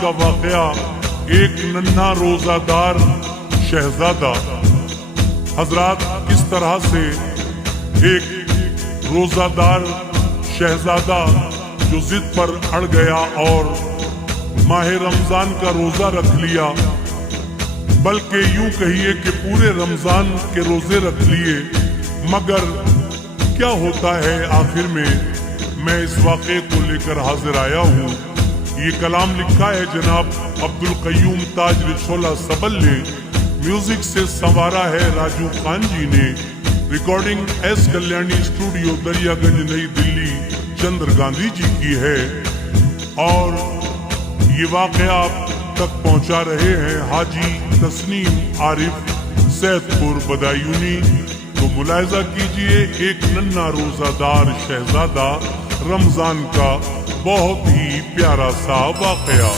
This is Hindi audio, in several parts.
का वाकया। एक नन्हा रोजादार शहजादा। हजरात, इस तरह से एक रोजादार शहजादा जो जिद पर अड़ गया और माह रमजान का रोजा रख लिया, बल्कि यूं कहिए कि पूरे रमजान के रोजे रख लिए। मगर क्या होता है आखिर में, मैं इस वाक़े को लेकर हाजिर आया हूँ। ये कलाम लिखा है जनाब अब्दुल क़य्यूम ताज रिछोला सबल ने, म्यूजिक से संवारा है राजू खान जी ने, recording S Kalyani studio Daryaganj नई दिल्ली चंद्र गांधी जी की है। और ये वाक़या आप तक पहुंचा रहे हैं हाजी तस्नीम आरिफ सैदपुर बदायूनी। तो मुलाहिजा कीजिए, एक नन्हा रोजादार शहजादा, रमजान का बहुत ही प्यारा सा वाक़या।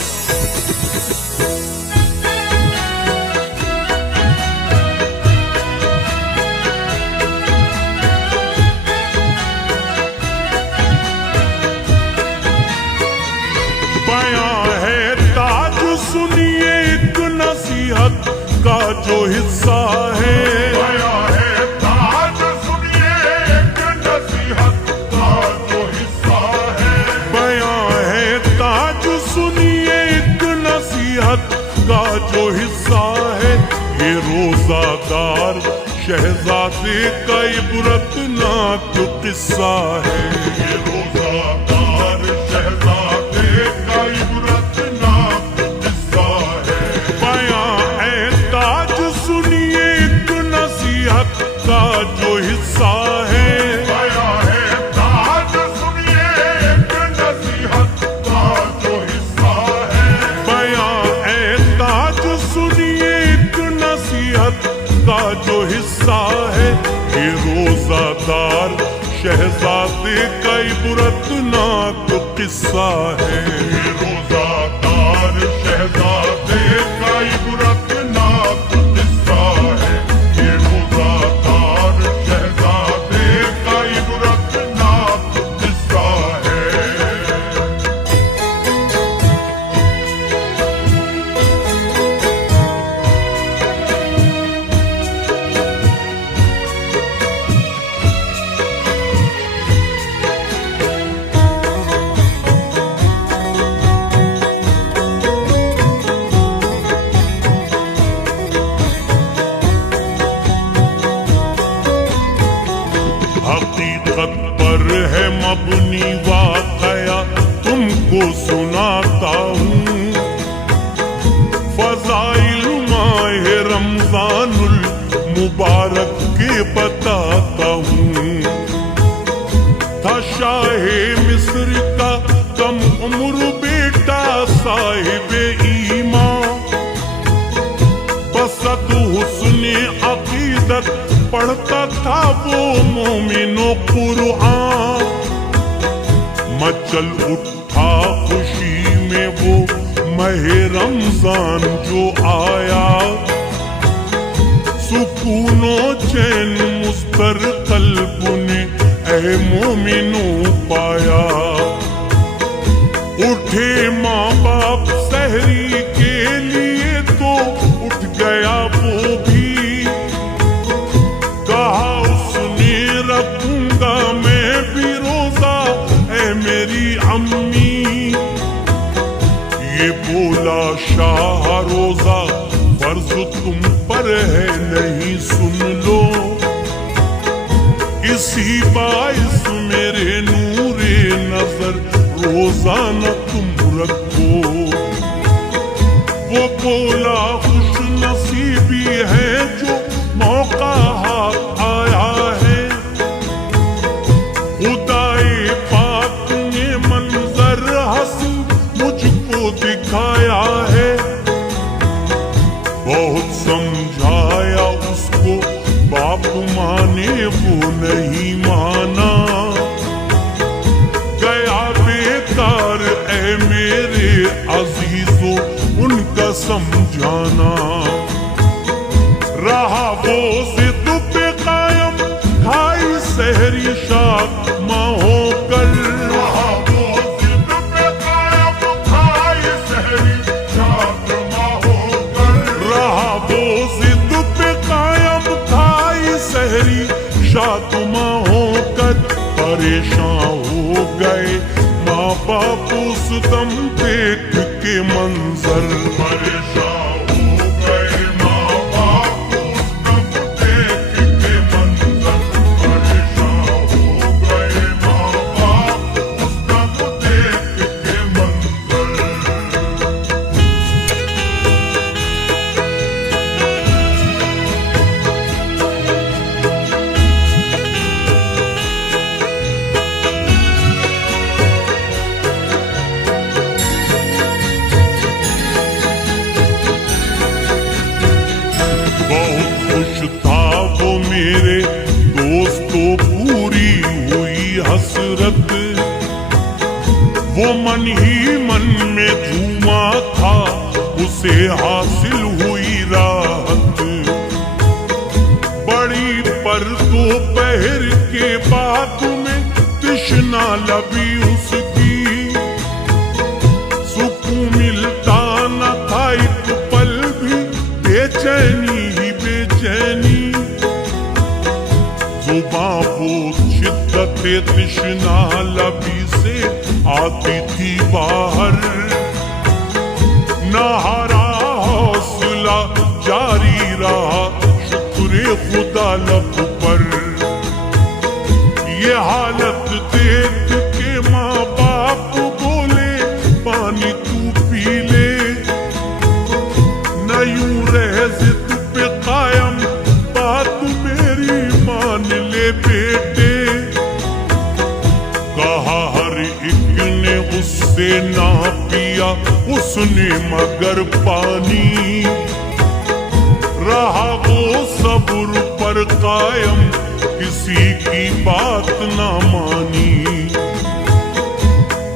बयां है ताज, सुनिए एक नसीहत का जो हिस्सा है। बयां है ताज, सुनिए एक नसीहत का जो हिस्सा है। बयां है ताज, सुनिए एक नसीहत का जो हिस्सा है। ये रोजादार शहजादे का इबरतनाक किस्सा है। ये रोजादार शहजादे का इबरतनाक किस्सा है। बयां है ताज, सुनिए एक नसीहत का जो हिस्सा है। बयां है ताज, सुनिए एक नसीहत का जो हिस्सा है। बयां है ताज, सुनिए एक नसीहत का जो हिस्सा है। ये रोजादार शहजादे का इबरतनाक किस्सा है। ये रोजादार शहजादे का इबरतनाक किस्सा है। ये रोजादार शहजादे का इबरतनाक किस्सा है। हकीकत पर है मबनी वाक़या, तुमको सुनाता हूँ। फज़ाइल माह रमज़ानुल मुबारक के बताता हूँ। था शाहे मिस्र का कम उम्र बेटा साहिबे ईमान, बसत हुस्ने अकीदत पढ़ता था वो मोमिनो कुरआन। मचल उठा खुशी में वो माह रमजान जो आया, सुकूनो चैन मुस्तर कल्ब ने ऐ मोमिनो पाया। उठे माँ बाप सहरी के लिए तो उठ गया वो भी, कहा उसने रखूंगा मैं भी रोजा ऐ मेरी अम्मी। ये बोला शाह रोजा फर्ज तुम पर है नहीं, सुन लो इसी बाइस मेरे नूरे नजर रोजाना तुम रखो। वो बोला खुश नसीबी है जो मौका हाथ आया है। खुदाए पाक ने मंजर हसन मुझको दिखाया है। बहुत समझाया उसको बाप माने वो नहीं माना, गया बेकार ऐ मेरे अजीजों उनका समझाना। रहा वो जिद पे कायम, खाई सहरी शाक माँ होकर। रहा वो जिद पे कायम, खाई सहरी दम देख के मंजर। परेशान हो गए माँ बाप उस दम देख के मंजर। परेशान हो गए माँ बाप उस दम देख के मंजर। बहुत खुश था वो मेरे दोस्तों, पूरी हुई हसरत। वो मन ही मन में झूमा था, उसे हासिल हुई राहत। बड़ी पर दोपहर के बाद में तृष्णा लबी उसकी। सुकून मिलता न था एक पल भी, बेचैनी ही बेचैनी। जुबां वो शिद्दते तृष्णा लबी से आती थी बाहर। नहारा हौसला जारी रहा, शुक्र खुदा लब पर। ये हालत देख के माँ बाप बोले, पानी तू पी ले, न यूं रह जिद पे कायम, बात मेरी मान ले बेटे। कहा हर एक ने उससे ना पिया उसने मगर पानी। रहा वो सब्र पर कायम, किसी की बात ना मानी।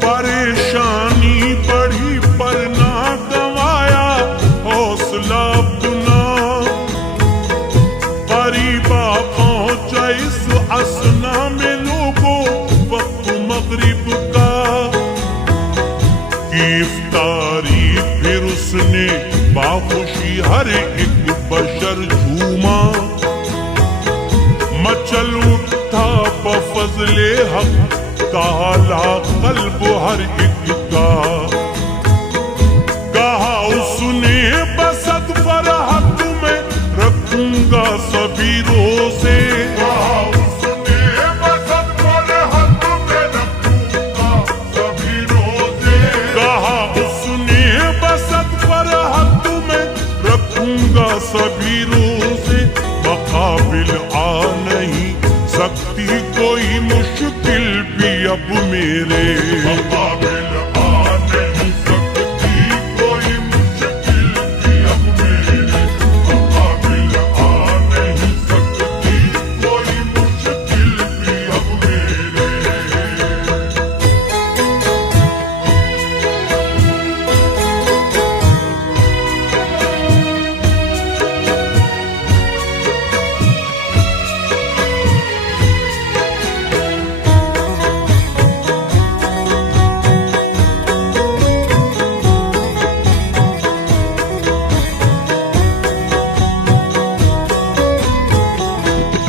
परेशानी बढ़ी पर ना गवाया हौसला अपना। करीबा पहुंचा इस असना में लोगों वक्त मगरिब का। की इफ्तारी फिर उसने बाखुशी हर एक बशर झूमा। मचल उठा बफजले हक काला कल्ब हर एक का। कहा उसने बसत फरहत में रखूंगा सभी रोजे। कहा उसने बसत फरहत में रखूंगा सभी रोजे। कहा उसने बसत फरहत में रखूंगा सभी रोजे। मकाबिल आ नहीं सकती कोई मुश्किल भी अब मेरे। मकाबिल आ नहीं सकती कोई मुश्किल भी अब मेरे। मकाबिल आ नहीं सकती कोई मुश्किल भी अब मेरे।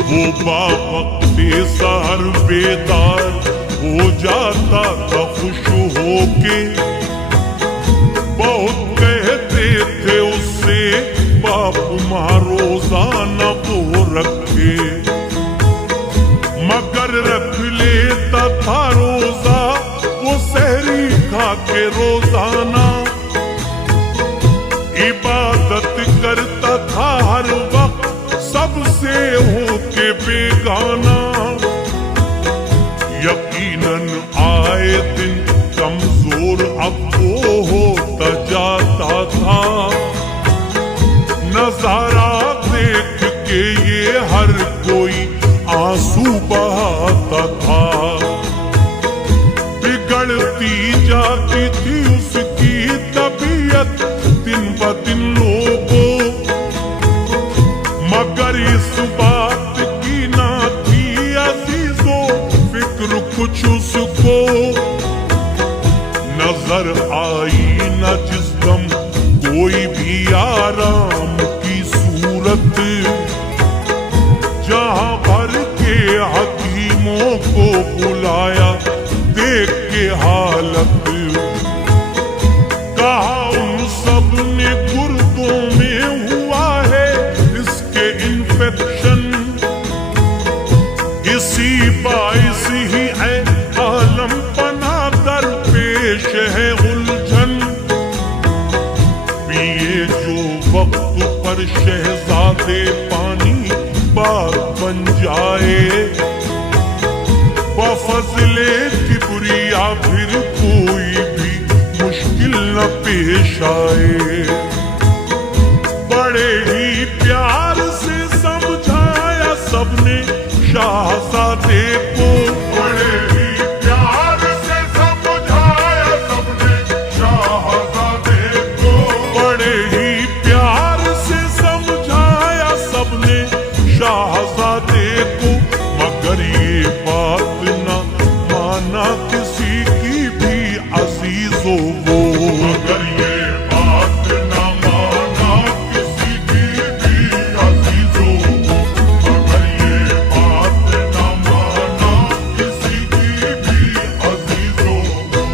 वो बावक्ते सहर बेदार हो जाता था खुश होके। बहुत कहते थे उससे बाप माँ रोजाना वो रखे, मगर रख लेता था रोजा वो सहरी खा के रोजाना। इबादत करता था हर वक्त सबसे होके बेगाना। यकीनन आए दिन कमजोर अब वो होता जाता था। नजारा देख के ये हर कोई आंसू बहाता था। बिगड़ती जाती थी उसकी तबीयत दिन ब दिन लोगों, मगर इस बात की ना थी अजीजों फिक्र कुछ उसको। नजर आई न जिस दम कोई भी आराम की सूरत, जहां भर के हकीमों को बुलाया देख के हालत। पर शहजादे पानी बाग बन जाए। बफज़ले किबरिया फिर कोई भी मुश्किल न पेश आए। बड़े ही प्यार से समझाया सबने शाहजादे को, बड़े ही प्यार से समझाया सबने शाहजादे को, बड़े ही प्यार से समझाया सबने शाहजादे को। मगर ये बात न माना किसी की भी अजीजों वो, मगर ये बात न माना किसी की भी अजीजों को, मगर ये बात न माना किसी की भी अजीजों को।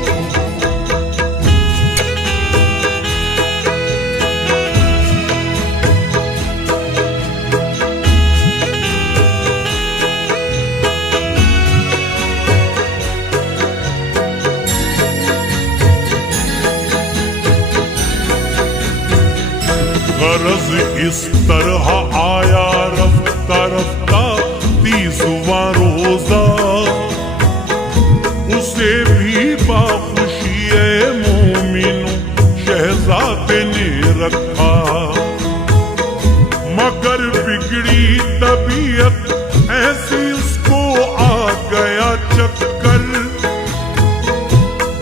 गरज इस तरह आया रफ्ता रफ्ता 30वां रोजा, उसे भी बाखुशी मोमिनो शहजादे ने रखा। मगर बिगड़ी तबीयत ऐसी उसको आ गया चक्कर,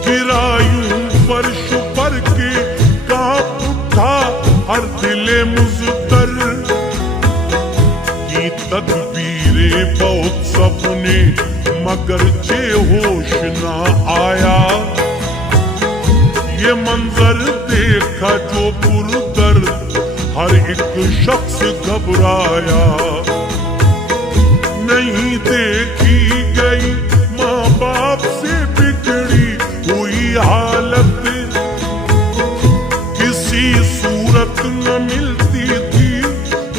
गिरा यूं फर्श पर के कांप उठा हर दिले मुज़तर। की तदबीरें बहुत सबने मगर चे होश ना आया। ये मंजर देखा जो पुरदर्द हर एक शख्स घबराया। नहीं देखी गई माँ बाप से बिगड़ी हुई हालत, किसी सूरत न मिलती थी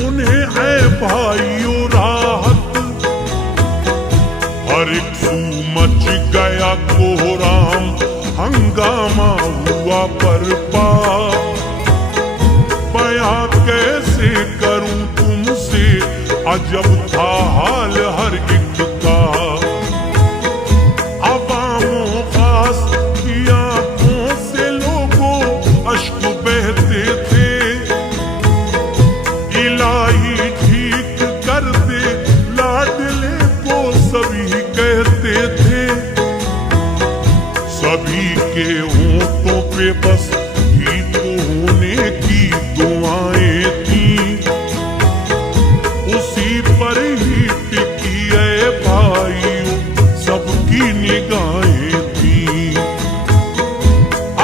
उन्हें है भाइयों राहत। हर एक सू मच गया कोहराम, हंगामा हुआ बर्पा। बयां कैसे करूं तुमसे, अजब था हाल हर एक का। अवामों खास की आंखों से लोगों अश्क बहते थे। इलाही ठीक कर दे लाडले को सभी कहते थे। सभी के होंठों पे बस ठीक होने की दुआएं थी, उसी पर ही टिकी है भाइयों सबकी निगाहें थी।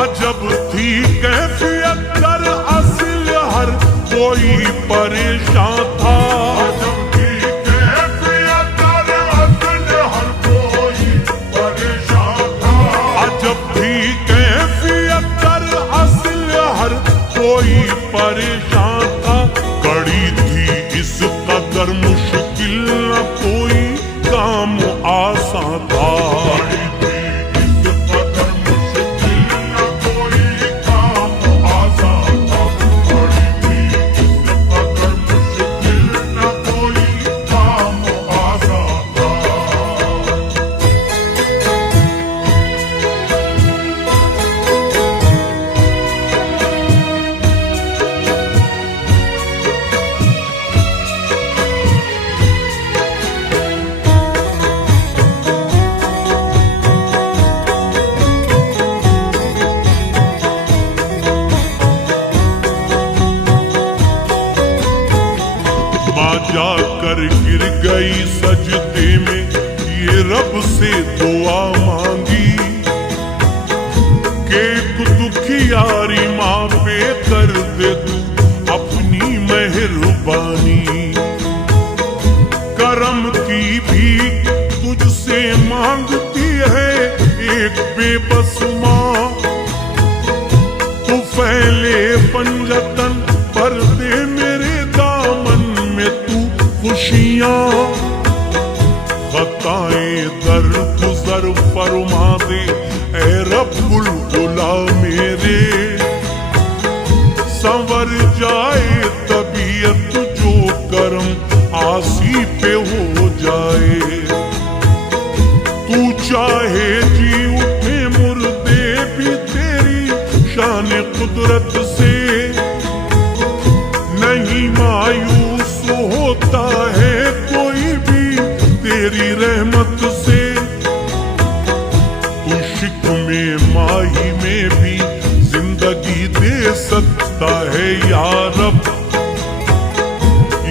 अजब थी कैफियत कर असल हर कोई परेशान था। अजब थी कैफियत कर असल हर कोई परेशान था। अजब थी कैफियत कर असल हर कोई परेशान था। कड़ी थी इस कदर मुश्किल न कोई काम आसान था। बड़ी थी इस कदर मुश्किल न कोई काम आसान था। बड़ी थी इस कदर मुश्किल न कोई काम आसान था। माँ जाकर गिर गई सजदे में, ये रब से दुआ मांगी कि एक दुखियारी माँ पे कर दे तू अपनी मेहरबानी। करम की भी तुझसे मांगती है एक बेबस माँ। तू फैले पंजतन भर दे मेरे दामन में तू खुशियाँ। खताएं दर गुजर फरमा दे ए रब्बुल उला मेरे, संवर जाए तभी सकता है या रब।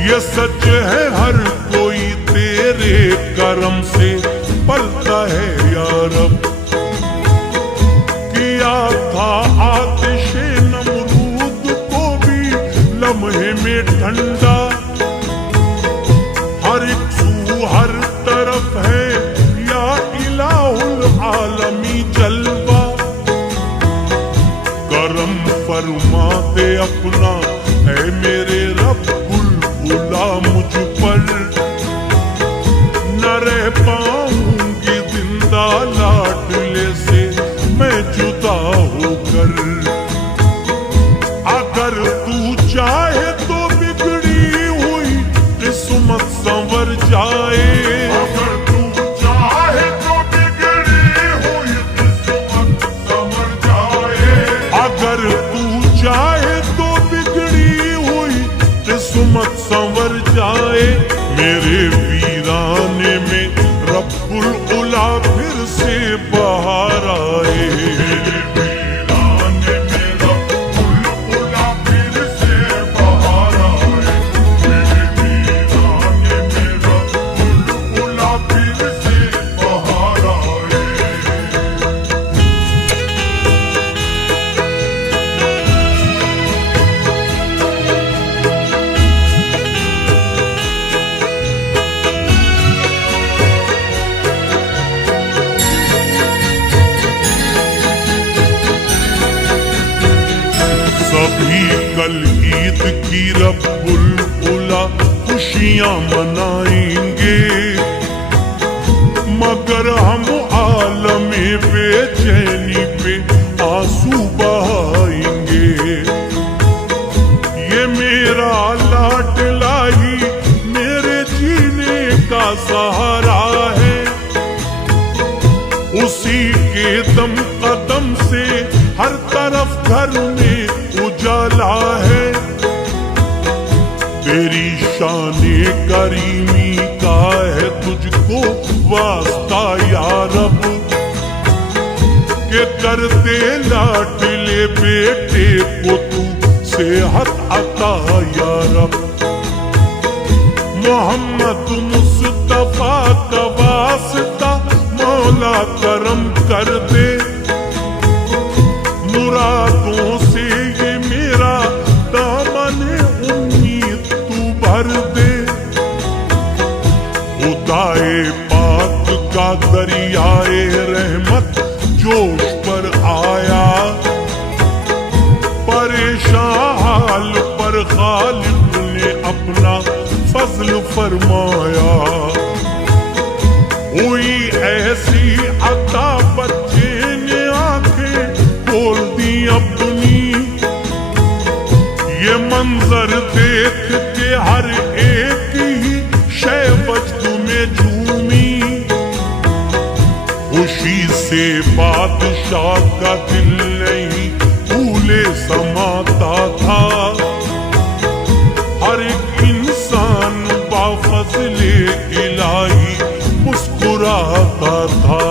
ये सच है हर कोई तेरे करम से पलता है या रब। किया था आतिशे नमरूद को भी लम्हे में ठंडा। हर एक सू हर तरफ है या इलाहुल आलमी जलवा। करम फरमा दे अपना है मेरे रब्बुल उला मुझ पर। न रह पाऊंगी जिंदा लाडले से मैं जुदा होकर। अगर तू चाहे तो बिगड़ी हुई किस्मत संवर जाए। अगर तू चाहे तो बिगड़ी हुई किस्मत संवर जाए। अगर तू चाहे तो बिगड़ी हुई किस्मत संवर जाए। मेरे वीराने में रब्बुल उला फिर से बाहर आए। मेरे वीराने में रब्बुल उला फिर से बाहर आए। मेरे वीराने में रब्बुल उला फिर से बाहर आए। सभी कल ईद की रब्बुल उला खुशियां मनाएंगे। मगर हम आलमे बेचैनी पे आंसू बहाएंगे। ये मेरा लाडला ही मेरे जीने का सहारा है। उसी के दम कदम से हर तरफ घर में उजाला है। तेरी शाने करीमी का है तुझको वास्ता या रब। के कर दे लाडले बेटे को तू सेहत अता या रब। मोहम्मद मुस्तफा का वास्ता मौला करम कर दे। मुरादों से ये मेरा दामन उम्मीद तू भर दे। खुदाए पाक का दरियाए रहमत जोश पर आया। परेशान हाल पर खालिक ने अपना फजल फरमाया। हुई ऐसी अता बच्चे ने आंखें खोल दी अपनी। ये मंजर देख के हर एक ही शय वजद में झूमी। खुशी से बादशाह का दिल नहीं फूले समाता था। हर एक इंसान बाफजले इलाही मुस्कुराता था।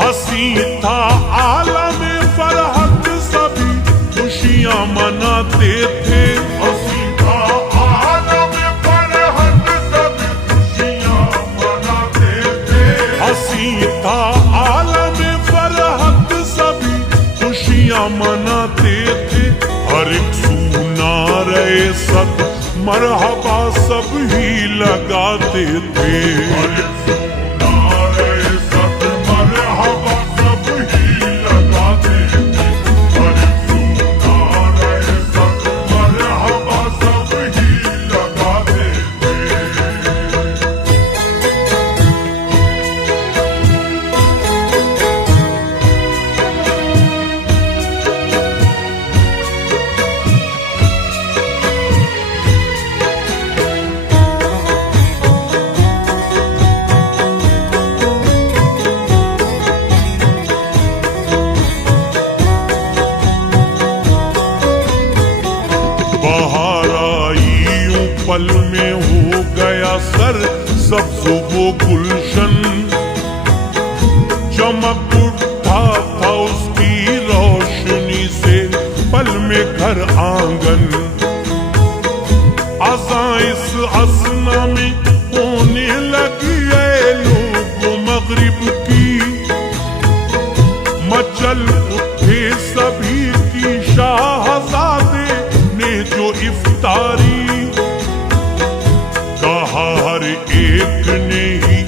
हंसी था आलम फरहत सभी खुशियां मनाते थे। हंसी था आलम फरहत सभी खुशियां मनाते थे। हंसी था आलम फरहत सभी खुशियां मनाते थे। हर एक सुना रहे सद मरहबा सब ही लगाते थे। हर एक सुना रहे सद मरहबा सब ही लगाते थे। हर एक सुना रहे सद मरहबा सब ही लगाते थे। पल में हो गया सर सब्ज़ वो गुलशन, चमक उठा था उसकी रोशनी से मंजिल में घर आंगन। अज़ां इस असना में होने लगी है लोग मगरिब की। मचल उठे सभी की शाहज़ादे ने जो इफ्तारी। कहा हर एक ने ही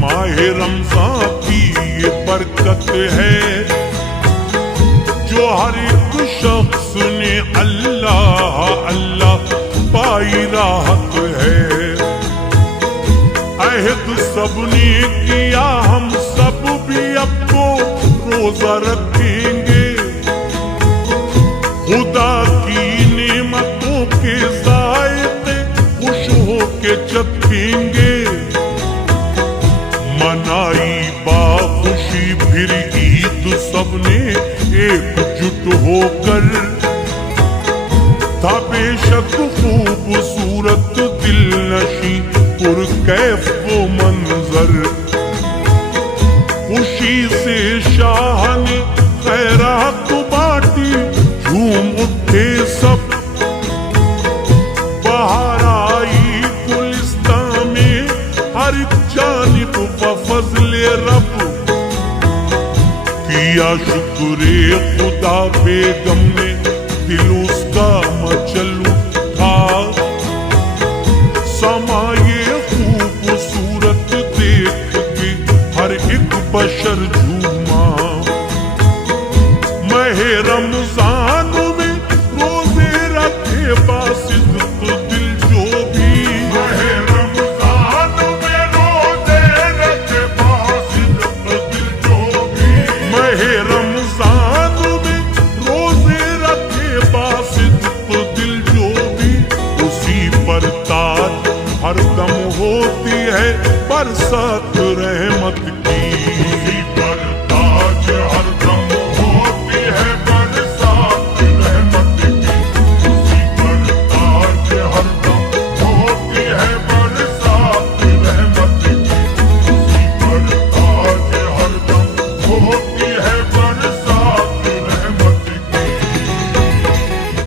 माह रमज़ान की ये बरकत है। जो हर एक शख्स ने अल्लाह अल्लाह पाई राहत है। अहद सबने किया हम सब भी अब तो रोजा रखेंगे। खुदा की नेमतों के जायके खुश होके चखेंगे। मनाई बाखुशी फिर ईद सबने एकजुट होकर। था बेशक खूबसूरत दिलनशी पुरकैफ वो मंजर। खुशी से शाह ने खैरात बांटी झूम उठे सब। बाहर आई गुलिस्तान में हर जानिब फजले रब। किया शुक्र खुदा बेगम ने दिल उसका मचल उठा। समा ये खूबसूरत देख के हर एक बशर झूमा। महे रमजान में रोजे रखे बासिद्क दिल जो भी। महे रमजान में रोजे रखे बासिद्क दिल जो भी। महे रमजान में रोजे रखे बासिद्क दिल जो भी। उसी पर ताज हरदम होती है बरसात रहमत।